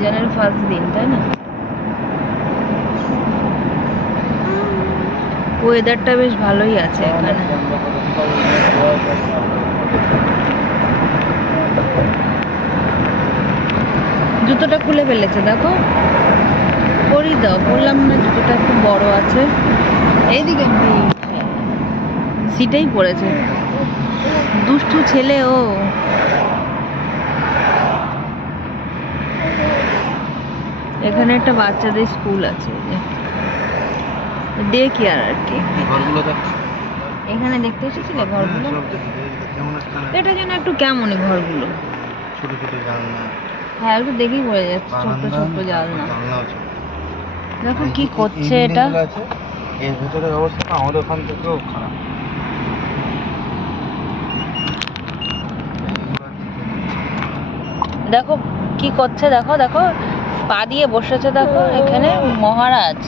সিজনের ফার্স্ট দিন, তাই না? ওয়েদারটা বেশ ভালোই আছে এখানে। জুতোটা খুলে ফেলেছে, দেখো। পরি দাও, বললাম না জুতোটা একটু বড় আছে। এইদিকে সিটেই পড়েছে, দুষ্টু ছেলে ও। এখানে একটা বাচ্চাদের স্কুল আছে, ডে কেয়ার আর কি। এখানে দেখতে এসেছিলে ঘরগুলো? এটা যেন একটু কেমনই ঘরগুলো, ছোট ছোট জানলা। হ্যাঁ, একটু দেখেই বোঝা যাচ্ছে ছোট্ট ছোট্ট জানলা। দেখো কি করছে এটা। এর ভেতরে অবস্থা আমাদের ওখান থেকেও খারাপ। দেখো কি করছে, দেখো দেখো পা দিয়ে বসেছে, দেখো এখানে মহারাজ।